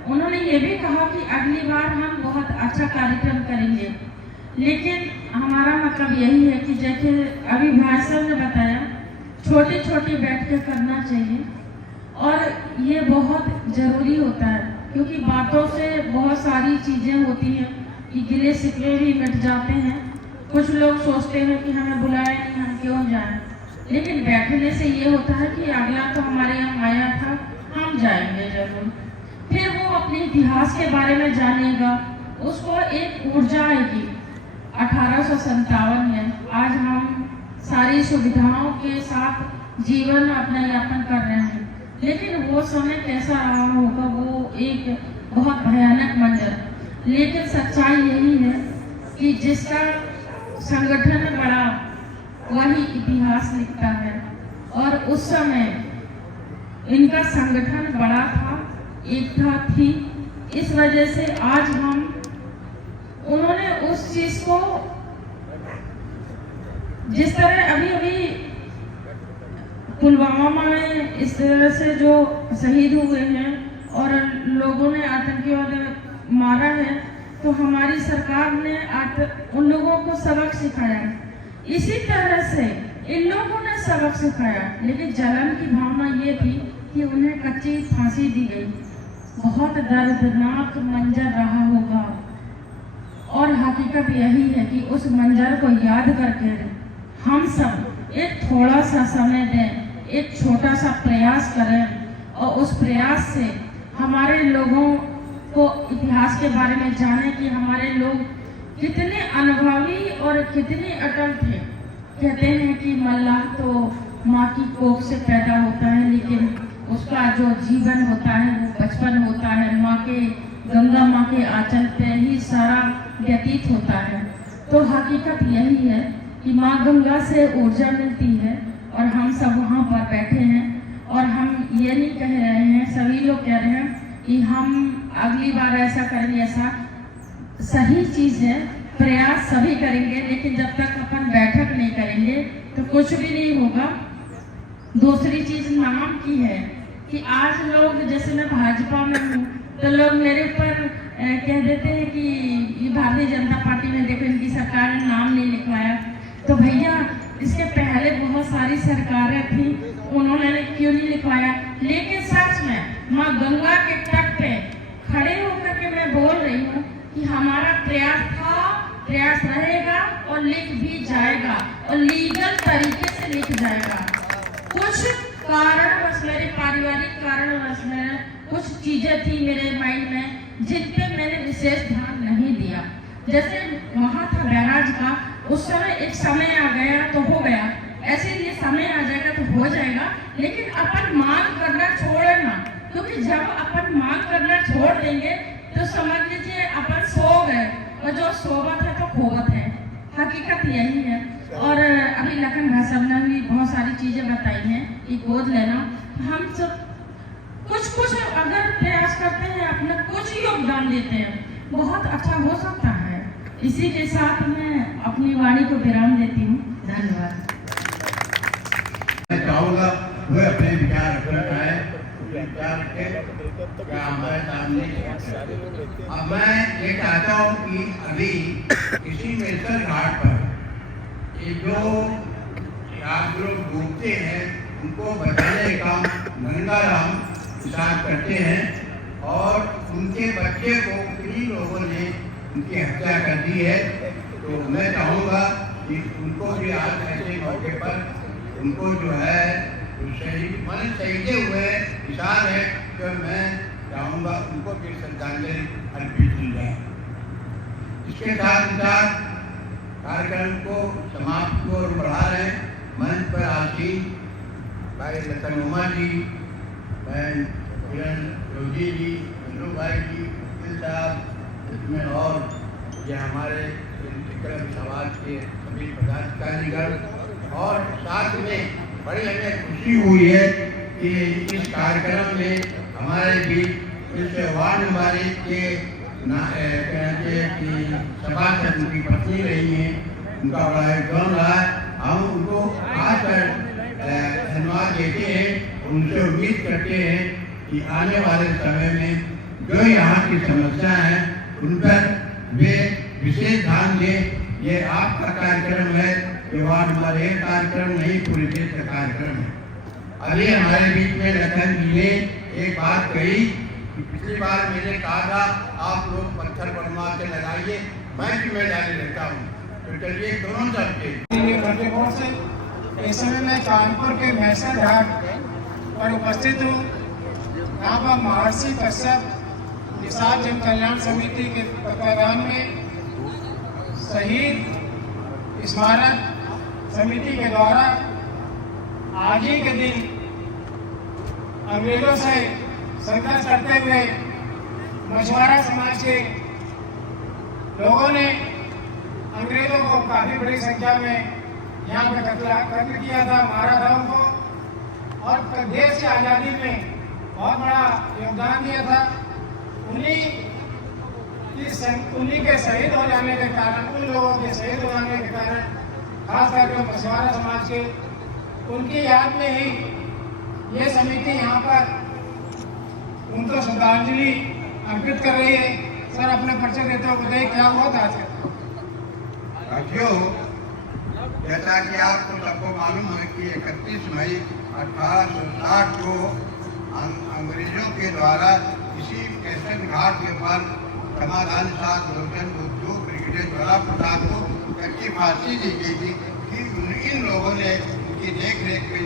उन्होंने ये भी कहा कि अगली बार हम बहुत अच्छा कार्यक्रम करेंगे। लेकिन हमारा मतलब यही है कि जैसे अभी भाई साहब ने बताया, छोटी छोटी बैठ के करना चाहिए और ये बहुत ज़रूरी होता है, क्योंकि बातों से बहुत सारी चीज़ें होती हैं कि गिले शिकवे भी मिट जाते हैं। कुछ लोग सोचते हैं कि हमें बुलाया नहीं, हम क्यों जाएं, लेकिन बैठने से ये होता है कि अगला तो हमारे यहाँ आया था, हम जाएंगे जरूर। फिर वो अपने इतिहास के बारे में जानेगा, उसको एक ऊर्जा आएगी। 1857 में आज हम सारी सुविधाओं के साथ जीवन अपना यापन कर रहे हैं, लेकिन वो समय कैसा रहा होगा, वो एक बहुत भयानक मंजर। लेकिन सच्चाई यही है कि जिसका संगठन बड़ा वही इतिहास लिखता है, और उस समय इनका संगठन बड़ा था, एकता थी। इस वजह से आज हम, उन्होंने उस चीज को, जिस तरह अभी अभी पुलवामा में इस तरह से जो शहीद हुए हैं और लोगों ने आतंकियों ने मारा है, तो हमारी सरकार ने उन लोगों को सबक सिखाया। इसी तरह से इन लोगों ने सबक सिखाया, लेकिन जलन की भावना ये थी कि उन्हें कच्ची फांसी दी गई। बहुत दर्दनाक मंजर रहा होगा, और हकीकत यही है कि उस मंजर को याद करके हम सब एक थोड़ा सा समय दें, एक छोटा सा प्रयास करें, और उस प्रयास से हमारे लोगों को इतिहास के बारे में जाने कि हमारे लोग कितने अनुभवी और कितने अटल थे। कहते हैं कि मल्लाह तो माँ की कोख से पैदा होता है, लेकिन उसका जो जीवन होता है वो बचपन होता है, माँ के, गंगा माँ के आंचल पे ही सारा व्यतीत होता है। तो हकीकत यही है कि माँ गंगा से ऊर्जा मिलती है, और हम सब वहाँ पर बैठे हैं, और हम ये नहीं कह रहे हैं, सभी लोग कह रहे हैं कि हम अगली बार ऐसा करेंगे। ऐसा सही चीज़ है, प्रयास सभी करेंगे, लेकिन जब तक अपन बैठक नहीं करेंगे तो कुछ भी नहीं होगा। दूसरी चीज़ नाम की है कि आज लोग, जैसे मैं भाजपा में हूँ, तो लोग मेरे ऊपर कह देते हैं कि ये भारतीय जनता पार्टी में देखो इनकी सरकार ने नाम नहीं लिखवाया। तो भैया, इसके पहले बहुत सारी सरकारें थी, उन्होंने क्यों नहीं लिखवाया? लेकिन सच में माँ गंगा के तट पे खड़े होकर के मैं बोल रही हूँ कि हमारा प्रयास था, प्रयास रहेगा, और लिख भी जाएगा, और लीगल तरीके से लिख जाएगा। कुछ कारणवश, मेरे पारिवारिक कारणवश में कुछ चीजें थी मेरे माइंड में जिन पे मैंने विशेष ध्यान नहीं दिया। जैसे वहाँ था बैराज का, उस समय एक समय आ गया तो हो गया, ऐसे ये समय आ जाएगा तो हो जाएगा, लेकिन अपन मांग करना छोड़े ना, क्योंकि जब अपन मांग करना छोड़ देंगे तो समझ लीजिए अपन सो गए, और जो सोबत है तो खोबत है। हकीकत यही है। और अभी लखन भाई साहब ने भी बहुत सारी चीजें बताई हैं कि गोद लेना, हम सब कुछ अगर प्रयास करते हैं, अपना कुछ योगदान देते हैं, बहुत अच्छा हो सकता है। इसी के साथ मैं अपनी वाणी को विराम देती हूँ। धन्यवाद। मैं चाहूँगा वह अपने विचार रखना है, विचार रखे क्या हमारे सामने। अब मैं ये चाहता हूँ कि अभी किसी मेसर घाट पर ये जो आप लोग डूबते हैं उनको बचाने का गंगाराम किसान करते हैं और उनके बच्चे को किन्हीं लोगों ने उनकी हत्या कर दी है। तो मैं चाहूँगा कि उनको भी आज ऐसे मौके पर उनको जो है शहीदे हुए किसान है, तो मैं चाहूँगा उनको भी श्रद्धांजलि अर्पित की जाए। इसके साथ साथ कार्यक्रम को समाप्त को बढ़ा रहे हैं। मंच पर आशीष भाई लतन उमा जी, बहन किरण रोजी जी, मंजू भाई जी, वकील साहब, इसमें और ये हमारे समाज के सभी पदाधिकारीगण, और साथ में बड़ी हमें खुशी हुई है कि इस कार्यक्रम में हमारे बीच इस वार्ड नंबर 1 के सभासद उनकी पत्नी रही हैं, उनका बड़ा योगदान रहा है। हम उनको खासकर धन्यवाद देते हैं, उनसे उम्मीद करते हैं कि आने वाले समय में जो यहाँ की समस्या है उन पर वे विशेष ध्यान दें। ये आपका कार्यक्रम है, ये वार्ड नंबर 1 कार्यक्रम नहीं, पूरे देश का कार्यक्रम है। अभी हमारे बीच में लखन जी ने एक बात कही कि पिछली बार मैंने कहा था आप लोग पत्थर बनवा के लगाइए, मैं जिम्मेदारी लेता हूँ। तो चलिए दोनों चलते। इस समय मैं कानपुर के मैसर घाट पर उपस्थित हूँ। यहाँ पर महर्षि कश्यप निषाद जन कल्याण समिति के तत्वाधान में शहीद स्मारक समिति के द्वारा आज ही के दिन अंग्रेजों से संघर्ष करते हुए मछुआरा समाज के लोगों ने अंग्रेजों को काफी बड़ी संख्या में यहाँ पे कत्ल किया था, मारा था उनको, और देश की आज़ादी में बहुत बड़ा योगदान दिया था। उन्हीं के शहीद हो जाने के कारण, उन लोगों के शहीद हो जाने के कारण, खास करके मछुआरा समाज के, उनकी याद में ही ये समिति यहाँ पर उनको श्रद्धांजलि अर्पित कर रही है। सर अपने परिचय देते हो, बताइए क्या हुआ था आज? साथियों, जैसा कि आपको सबको मालूम है कि 31 मई 1860 को अंग्रेजों के द्वारा इसी स्टेशन घाट के पर समाधान साथ लोचन बुद्धू ब्रिगेडियर ज्वाला प्रसाद को कच्ची फांसी दी गई थी कि इन लोगों ने उनकी देख रेख में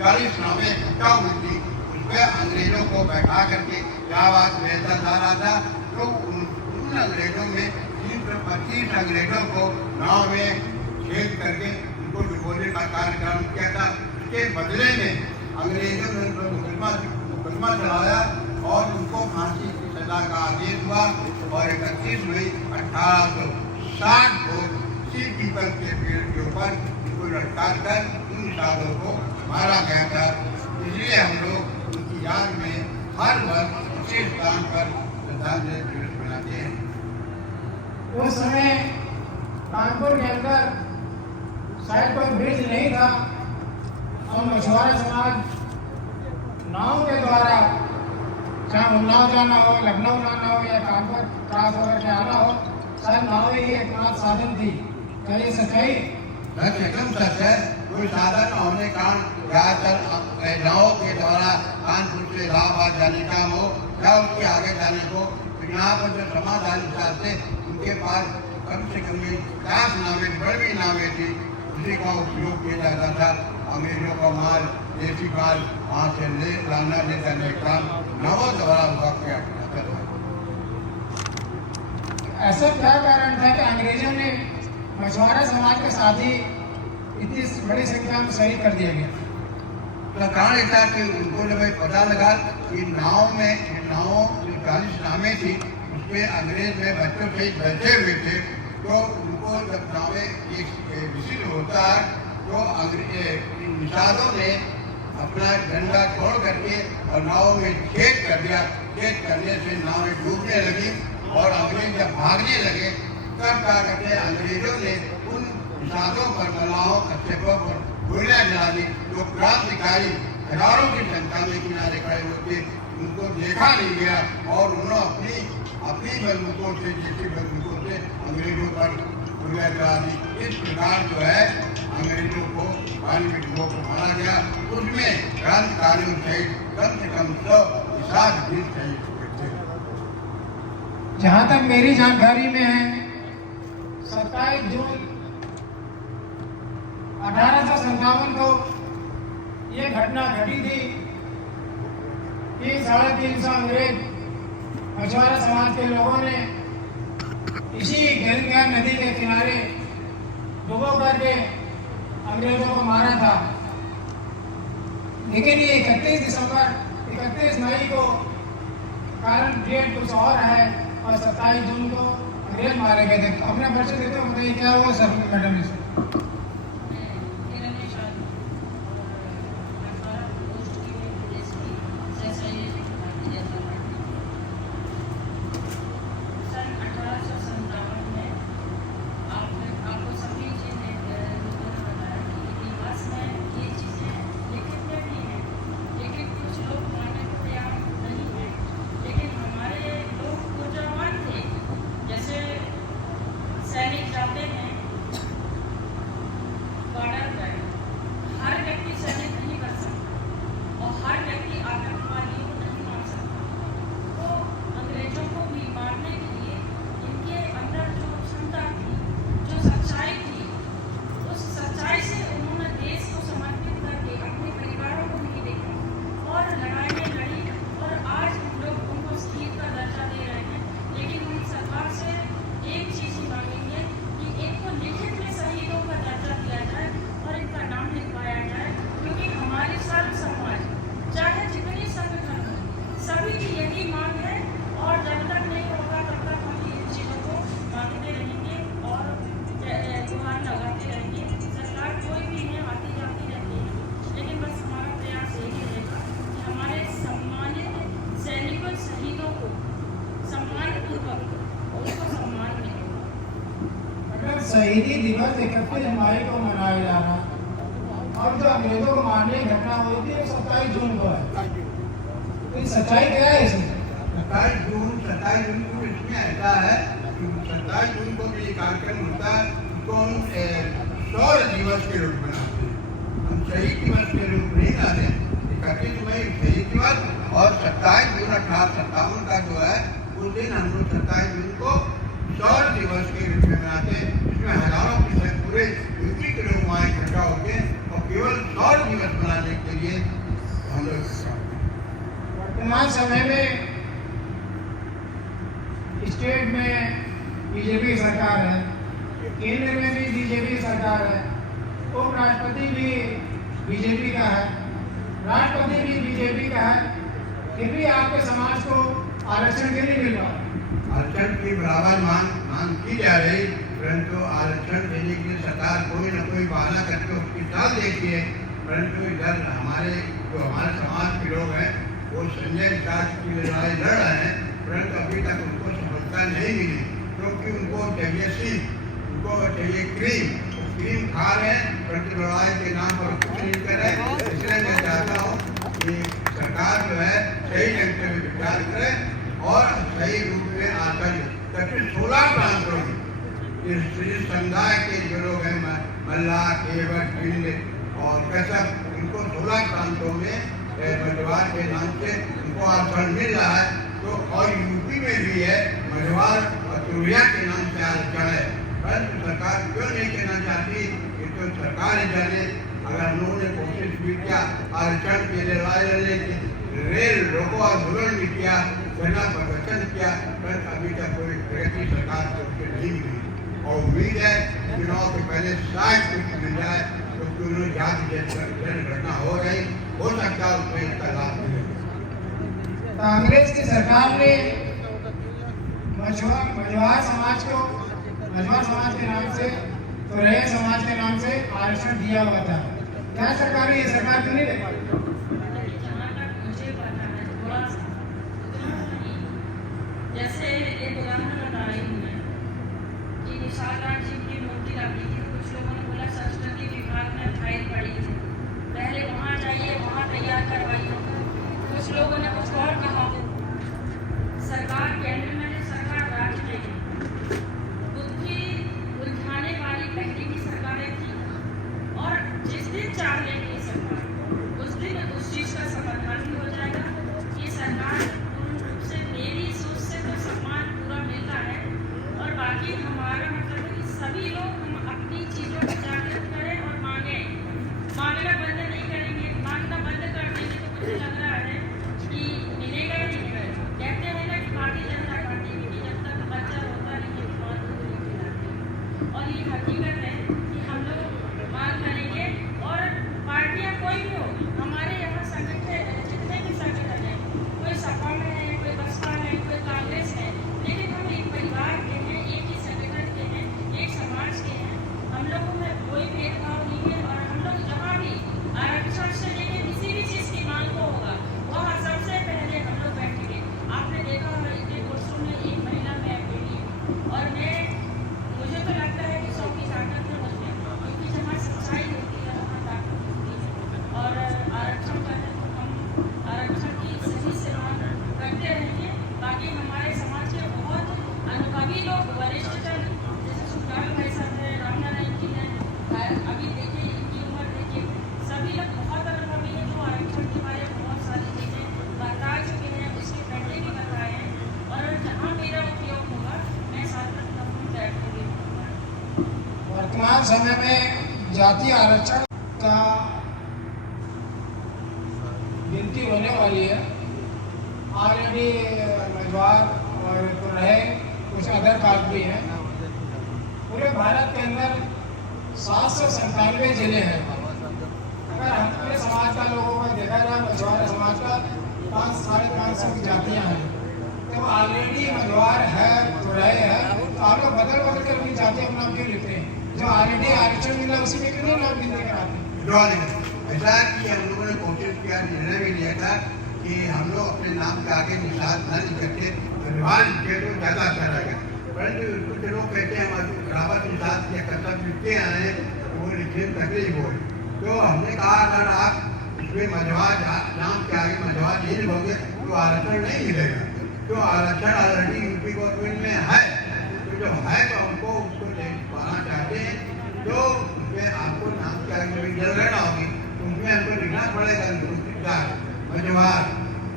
40 नावें इकट्ठा हुई थी। उसमें अंग्रेजों को बैठा करके इलाहाबाद भेजा जा रहा था। तो उन अंग्रेजों में 325 अंग्रेजों को नाव में छेद करके उनको डुबोने का कार्यक्रम किया था। उसके बदले में अंग्रेजों ने मुकदमा चलाया और उनको फांसी की सजा का आदेश हुआ और 31 मई 1860 को इसी पीपल के पेड़ के ऊपर उनको लटका कर उन निषादों को मारा गया था। इसलिए हम लोग उनकी याद में हर वर्ष विशेष स्थान पर श्रद्धांजलि दिवस मनाते हैं। उस समय कानपुर के अंदर शायद कोई ब्रिज नहीं था और मछुआरा समाज नाव के द्वारा, चाहे उन्नाव जाना हो, लखनऊ जाना हो या कानपुर क्रॉस होकर के आना हो, शायद नाव ही एकमात्र साधन थी। क्या ये सच्चाई? एकदम सच है। कोई साधन न होने का ज्यादातर नाव के द्वारा कानपुर से इलाहाबाद जाने का हो या उसके आगे जाने को, यहाँ पर जो समाधान थे उनके पास कम से कम 50 नावें, बड़ी नावें थी, उसी का उपयोग किया जाता था। अंग्रेजों का माल, देसी माल वहाँ से ले जाने का नावों द्वारा हुआ किया जाता था। ऐसा क्या कारण था कि अंग्रेजों ने मछुआरा समाज के साथ ही इतनी बड़ी संख्या में शहीद कर दिया गया? तो कारण ऐसा कि उनको जब पता लगा कि नाव में 40 नावें थी, उसमें अंग्रेज में बच्चों से बैठे हुए थे, तो उनको जब नावें विशिल होता है तो निषादों ने अपना डंडा छोड़ करके और नाव में छेद कर दिया। छेद करने से नावें डूबने लगी और अंग्रेज जब भागने लगे तब क्या करते अंग्रेजों ने उन निषादों पर, मलाहों, कच्छपों पर गोलियां चला दी। जो क्रांतिकारी हजारों की संख्या में किनारे खड़े होते, उनको देखा नहीं गया और उन्होंने अपनी बंदूकों से, जैसी बंदूकों से अंग्रेजों पर गोलियां चला दी। इस प्रकार जो है अंग्रेजों को पानी में डुबो को मारा गया। उसमें क्रांतिकारियों सहित कम से कम 100 साथ भी शहीद हुए थे। जहाँ तक मेरी जानकारी में है 27 जून 1857 को ये घटना घटी थी कि 350 अंग्रेज मछुआरा समाज के लोगों ने इसी गंगा नदी के किनारे डुबो करके अंग्रेजों को मारा था। लेकिन ये 31 मई को कारण डेट कुछ और है और 27 जून को अंग्रेज मारे गए थे। अपना परिचय देते हो, बताइए क्या हुआ सर मैडम इसे? सैनिक जाते हैं बॉर्डर पर, हर व्यक्ति सैनिक नहीं कर सकता और हर व्यक्ति आतंकवादियों को नहीं मार सकता। तो अंग्रेजों को भी मारने के लिए इनके अंदर जो क्षमता थी, जो सच्चाई थी, उस सच्चाई से उन्होंने देश को समर्पित करके अपने परिवारों को भी देखा और लड़ाई में लड़ी और आज लोग उनको शहीद का दर्जा दे रहे हैं। लेकिन हम सरकार से एक चीज ही मांगेंगे कि इनको लिखित में शहीदों का दर्जा दिया जाए और इनका नाम लिखवाया जाए, क्योंकि हमारे सर्व समाज चाहे जितने संगठन हो सभी की यही मांग है और जब तक नहीं होगा तब तक हम इन चीज़ों को मांगते रहेंगे और गुहार लगाते रहेंगे। सरकार कोई भी है आती जाती रहती है, लेकिन बस हमारा प्रयास यही रहेगा कि हमारे सम्मानित सैनिकों शहीदों को सम्मानपूर्वक उसको सम्मान मिले। अगर शहीदी दिवस 31 मई को मनाया जा रहा है और जो अंग्रेजों को मारने की घटना हुई थी 27 जून को है, तो सच्चाई क्या है इसमें? 27 जून को इसमें ऐसा है कि 27 जून को भी ये कार्यक्रम होता है, उसको हम शौर्य दिवस के रूप में मनाते हैं। हम शहीद दिवस के रूप में नहीं मनाते। 31 मई शहीद दिवस और 27 जून 1857 का जो है उस दिन हम लोग 27 जून को शौर्य दिवस के रूप में मनाते हैं। इसमें हजारों की पूरे यूपी के लोग वहाँ इकट्ठा होते हैं और केवल शौर्य दिवस मनाने के लिए हम लोग वर्तमान समय में स्टेट में बीजेपी सरकार है, केंद्र में भी बीजेपी सरकार है, उपराष्ट्रपति भी बीजेपी का है, राष्ट्रपति भी बीजेपी का है, फिर भी आपके समाज को आरक्षण के लिए मिल रहा है। आरक्षण की बराबर मांग की जा रही, परंतु आरक्षण देने के लिए सरकार कोई न कोई बहाना करके उसकी टाल देती है। परंतु इधर हमारे समाज के लोग हैं वो संजय विकास की लड़ाई लड़ रहे हैं, परंतु अभी तक उनको सफलता नहीं मिली, क्योंकि उनको चाहिए क्रीम खा रहे हैं, परंतु लड़ाई के नाम पर कुछ नहीं कर रहे। इसलिए मैं चाहता हूँ कि सरकार जो है सही ढंग से विचार करे और सही रूप में आकर ताकि 16 प्रांतों में इस समुदाय के जो लोग हैं मल्लाह, केवट, भिंड और कसब, उनको 16 प्रांतों में मझवार के नाम से उनको आरक्षण मिल रहा है। तो और यूपी में भी है मझवार और चूड़िया के नाम से आरक्षण है, परंतु सरकार क्यों नहीं कहना चाहती कि तो सरकार ही जाने। अगर हम लोगों ने कोशिश भी किया आरक्षण के लिए लड़ाई लड़ने की, रेल रोको आंदोलन भी किया, सेना प्रदर्शन किया, पर अभी तक कोई प्रगति सरकार को नहीं मिली और उम्मीद है चुनाव से पहले शायद कुछ मिल जाए, क्योंकि उन्होंने जाति घटना हो रही, हो सकता है उसमें इसका लाभ मिले। कांग्रेस की सरकार ने मझवार समाज के नाम से तो रैयत समाज के नाम से आरक्षण दिया हुआ था। क्या सरकार है ये सरकार क्यों नहीं दे पाई? जैसे एक उदाहरण बता रही हूँ मैं कि निशाल राज जी की मूर्ति लगी थी, कुछ लोगों ने बोला संस्कृति विभाग में फाइल पड़ी थी, पहले वहाँ जाइए वहाँ तैयार करवाइए। कुछ लोगों ने कुछ और कहा। सरकार केंद्र में सरकार राज्य में बुद्धि उलझाने वाली पहले की सरकारें थी और जिस दिन चाह लेंगे सरकार उस दिन उस चीज का समाधान भी हो जाएगा। ये सरकार वर्तमान समय में जातीय आरक्षण का गिनती होने वाली है। ऑलरेडी मझवार और रहे कुछ अदर कास्ट भी हैं। पूरे भारत के अंदर 797 जिले हैं। अगर अपने समाज का लोगों का देखा जाए, मझवार समाज का 500-550 की जातियाँ हैं। तो ऑलरेडी मझवार है तो रहे हैं, तो आप लोग बदल कर अपनी जाति अपना क्यों लिखते हैं? जो ऑलरेडी आरक्षण मिला उसी में क्यों नहीं नाम गिनती कराते? ऐसा कि हम लोगों ने कोशिश किया, निर्णय भी लिया था कि हम लोग अपने नाम के आगे निशान न लिख करके मझवार लिखे तो ज़्यादा अच्छा रहेगा। परंतु कुछ लोग कहते हैं हमारे बराबर निशान या कर्तव्य लिखते हैं, वो लिखे तकलीफ हो। तो हमने कहा अगर आप इसमें मझवार नाम के आगे मझवार नहीं लिखोगे तो आरक्षण नहीं मिलेगा। तो आरक्षण ऑलरेडी यूपी गवर्नमेंट में है, तो जो है तो हमको उसको पाना चाहते हैं। तो उसमें आपको नाम के आगे जनगणना होगी, तो उसमें हमको लिखना पड़ेगा मझवार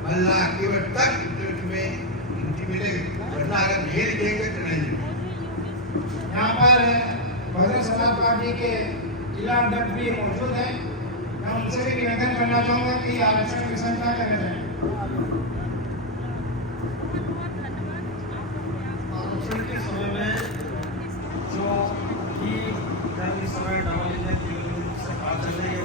मल्ला केवल तक उसमें गिनती मिलेगी, वरना अगर नहीं लिखेंगे तो नहीं। यहाँ पर बहुजन समाज पार्टी के जिला अध्यक्ष भी मौजूद हैं। मैं उनसे भी निवेदन करना चाहूँगा कि आरक्षण विषय क्या कहना चाहें। आरक्षण के समय में जो भी इस समय डबल इंजन की सरकार चल रही है,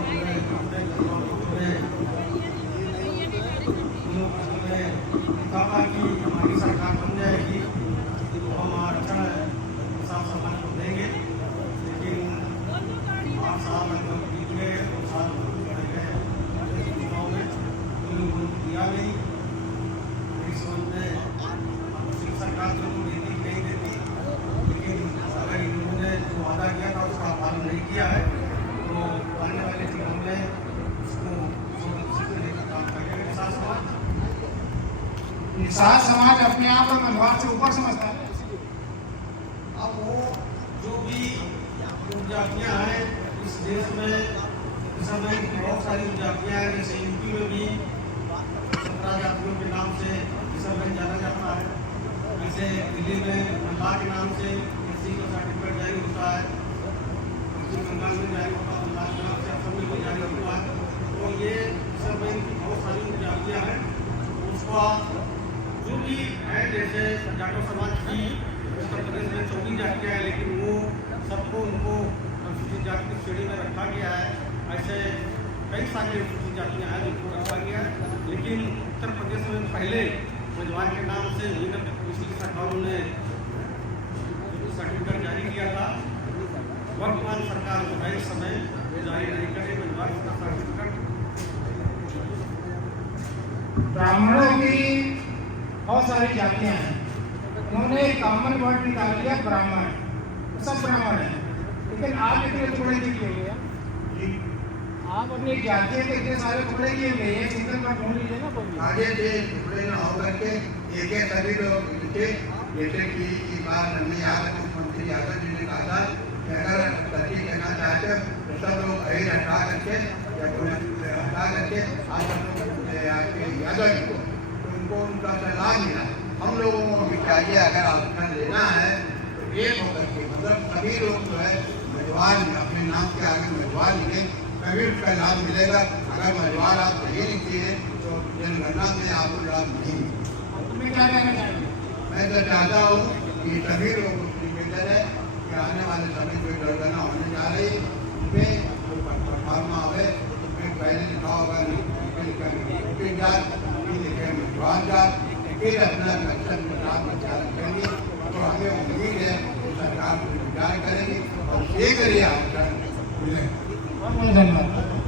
कहा कि हमारी सरकार बन जाएगी तो हम आरक्षण साफ समाज को देंगे। लेकिन 8 साल बीत गए, 2 साल बढ़ गए चुनाव में, इन लोगों को दिया नहीं। इस वक्त में सरकार जो देती नहीं देती, लेकिन अगर इन लोगों ने जो वादा किया था उसका पालन नहीं किया है तो आने वाले दिनों में उसको लेकर काम करेंगे। निषाद समाज निषाद समाज अपने आप को मझवार से ऊपर समझता है। अब वो जो भी उपजातियाँ हैं इस देश में, इस समय बहुत सारी उपजातियाँ हैं। जैसे यूपी में भी 17 जातियों के नाम से इस समय जाना जाता है। जैसे दिल्ली में मल्ला के नाम से एससी का सर्टिफिकेट जारी होता है, पश्चिम बंगाल में जारी होता है, मल्ला के नाम से असम में भी जारी होता है। तो ये इस समय बहुत सारी उपजातियाँ हैं। उसका जो भी है, जैसे जाटो समाज की उत्तर प्रदेश में 24 जातियाँ हैं, लेकिन वो सबको उनको अनुसूचित जाति की श्रेणी में रखा गया है। ऐसे कई सारी अनुसूचित जातियाँ हैं जिनको रखा गया है। लेकिन उत्तर प्रदेश में पहले मझवार के नाम से पिछली सरकारों ने सर्टिफिकेट जारी किया था। वर्तमान सरकार जो है इस समय जारी नहीं करे मझवार का सर्टिफिकेट। ब्राह्मणों की बहुत सारी जातियाँ हैं, उन्होंने एक कॉमन वर्ड निकाल लिया ब्राह्मण। सब ब्राह्मण है, लेकिन आप इतने टुकड़े नहीं किए हुए हैं। आप अपनी जातियों के इतने सारे टुकड़े किए हुए हैं, सिंगल पर ढूंढ लीजिए ना। आगे से टुकड़े न होकर के एक एक सभी लोग लिखे, जैसे कि इस बार हमने यहाँ पर मुख्यमंत्री यादव जी ने कहा था कि अगर तरक्की करना चाहते हो तो सब लोग अहिर हटा करके हटा करके आज हम लोग यादव जी को उनको उनका सलाह मिला। हम लोगों को भी चाहिए अगर आरक्षण लेना है तो एक होकर के मतलब सभी लोग जो है मझवार अपने नाम के आगे मझवार लिखे, तभी उसका लाभ मिलेगा। अगर मझवार आप नहीं लिखिए तो जनगणना में आपको लाभ नहीं मिलेगा। तुम्हें क्या कहना चाहेंगे? मैं तो चाहता हूँ कि सभी लोगों को निवेदन है कि आने वाले समय जो जनगणना होने जा रही है उसमें जो परफॉर्मा आवे उसमें पहले लिखा होगा लिखे जात, लिखे मझवार जात, फिर अपना लक्षण करेंगे। तो हमें उम्मीद है कि सरकार विचार करेगी और शीघ्र ही आरक्षण मिलेगा। बहुत बहुत धन्यवाद।